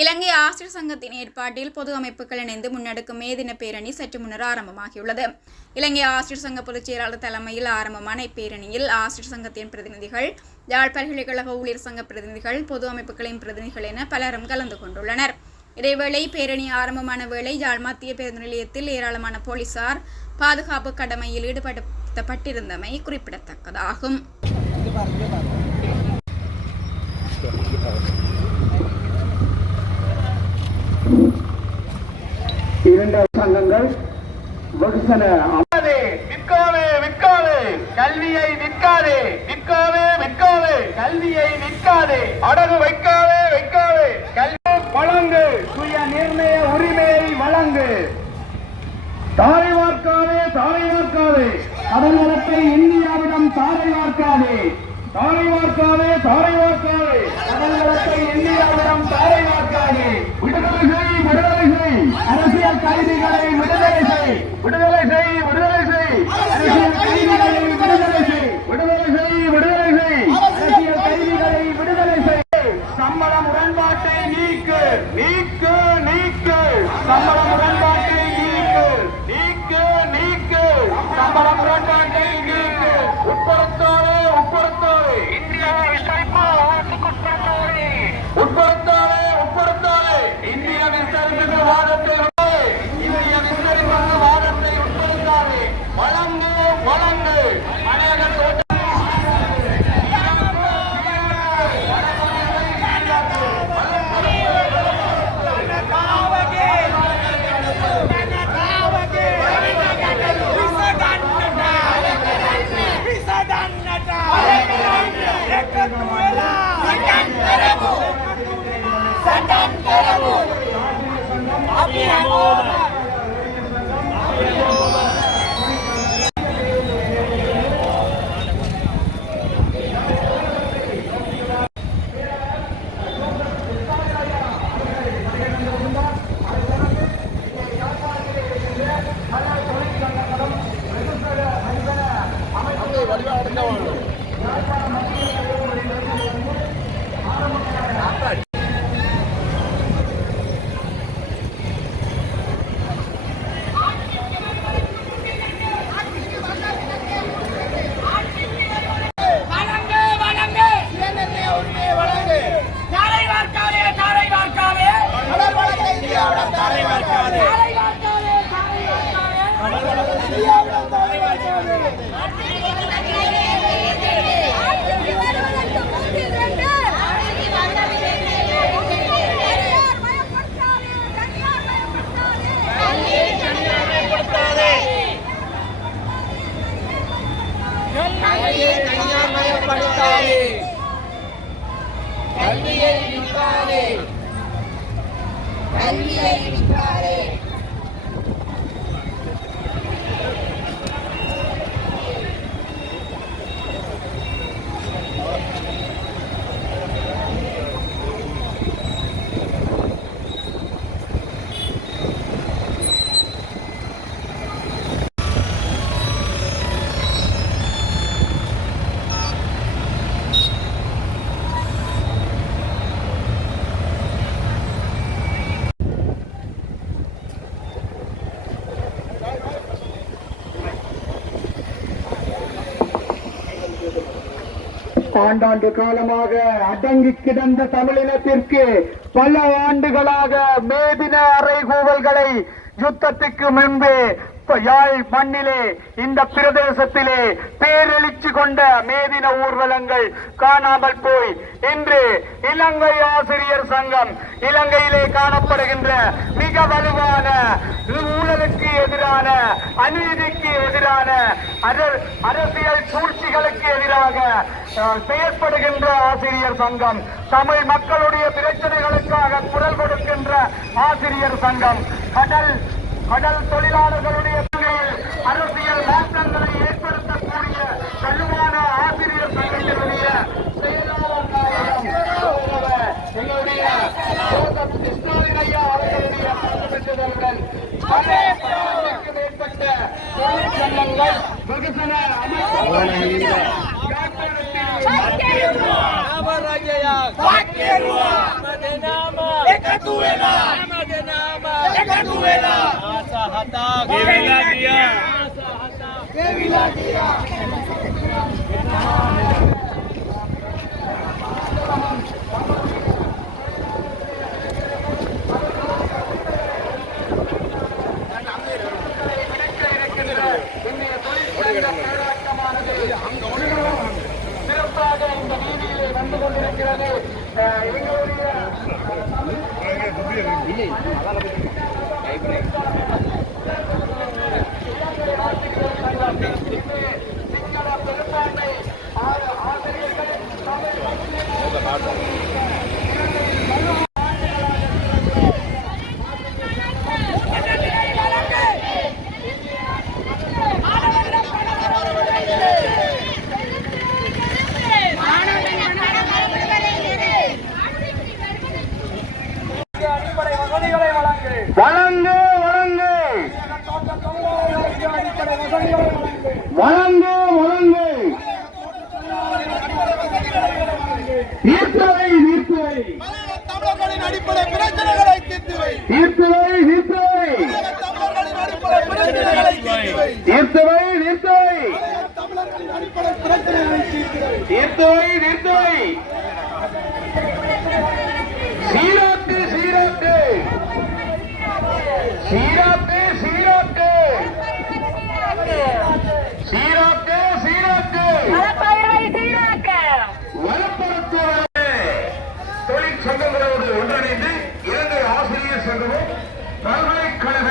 இலங்கை ஆசிரியர் சங்கத்தின் ஏற்பாட்டில் பொது அமைப்புகள் இணைந்து முன்னெடுக்கும் மே தின பேரணி சற்று முன்னர் ஆரம்பமாகியுள்ளது. இலங்கை ஆசிரியர் சங்க பொதுச் செயலாளர் தலைமையில் ஆரம்பமான இப்பேரணியில் ஆசிரியர் சங்கத்தின் பிரதிநிதிகள் யாழ் பல்கலைக்கழக ஊழியர் சங்க பிரதிநிதிகள் பொது அமைப்புகளின் பிரதிநிதிகள் என பலரும் கலந்து கொண்டுள்ளனர். இதேவேளை பேரணி ஆரம்பமான வேளை யாழ் மத்திய பேருந்து நிலையத்தில் ஏராளமான போலீசார் பாதுகாப்பு கடமையில் ஈடுபடுத்தப்பட்டிருந்தமை குறிப்பிடத்தக்கதாகும். இரண்டு சங்கங்கள் வெகுசன விற்காதே விற்காதே விற்காதே. கல்வியை விற்காதே விற்காதே விற்காதே. கல்வியை விற்காதே. அடகு வைக்காதே வைக்காதே. கல்வி வழங்கு. சுய நிர்ணய உரிமையை வழங்கு. தாரை வார்க்காதே தாரை வார்க்காதே. கடல் வளத்தை இந்தியாவிடம் தாரை வார்க்காதே. தாரை வார்க்காதே தாரை வார்க்காதே. கடல் வளத்தை இந்தியாவிடம் தாரை வார்க்காதே. விடுதலை விடுதலை அரசியல் கைதிகளை விடுதலை செய். விடுதலை செய் விடுதலை செய். அரசியல் கைதிகளை விடுதலை செய். விடுதலை செய் விடுதலை செய். அரசியல் கைதிகளை விடுதலை செய். சம்பள முரண்பாட்டை நீக்கு. நீக்கு நீக்கு. சம்பள முரண்பாட்டை நீக்கு. நீக்கு நீக்கு. சம்பள வழங்கு வழங்கு அநேக தோட்ட வழங்கு and he ate. ஆண்டாண்டு காலமாக அடங்கி கிடந்த தமிழினத்திற்கு பல ஆண்டுகளாக மேதின அறைகூவல்களை யுத்தத்துக்கு முன்பு யாழ் மண்ணிலே இந்த பிரதேசத்திலே பேரெழுச்சி கொண்ட மேதின ஊர்வலங்கள் காணாமல் போய் இன்று இலங்கை ஆசிரியர் சங்கம் இலங்கையிலே காணப்படுகின்ற மிக வலுவான ஊழலுக்கு எதிரான அநீதிக்கு எதிரான அரசியல் சூழ்ச்சிகளுக்கு எதிராக செயற்படுகின்ற ஆசிரியர் சங்கம் தமிழ் மக்களுடைய பிரச்சனைகளுக்காக குரல் கொடுக்கின்ற ஆசிரியர் சங்கம் கடல் கடல் தொழிலாளர்களுடைய அரசியல் மாற்றங்களை வெகுசன அமைப்புகள் அடிப்படை வழங்கு வழங்கு. வழங்கு வழங்கு. வழங்கு தீர்த்தவை. தீர்த்தவை தமிழர்களின் அடிப்படை பிரச்சனைகளை தீர்த்துவை. தீர்த்தவை தீர்த்தவை. தமிழர்களின் அடிப்படை பிரச்சனைகளை தீர்த்துவை தமிழர்களின் அடிப்படை பிரச்சனைகளை தீர்த்துவை. சீராட்டு சீராட்டு சீராட்டு சீராட்டு வனப்பரத்துறை தொழிற்சங்கங்களோடு ஒன்றிணைந்து இலங்கை ஆசிரியர் சங்கமும் பல்கலைக்கழக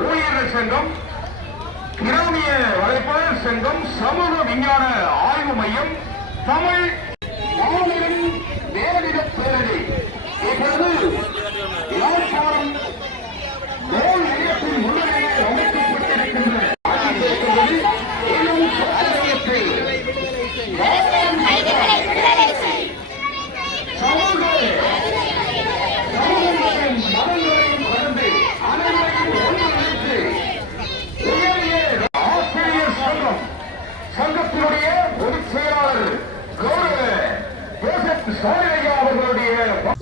ஊழியர்கள் சங்கம் கிராமிய வலைப்பாளர் சங்கம் சமூக விஞ்ஞான ஆய்வு மையம் தமிழ் மாநிலம்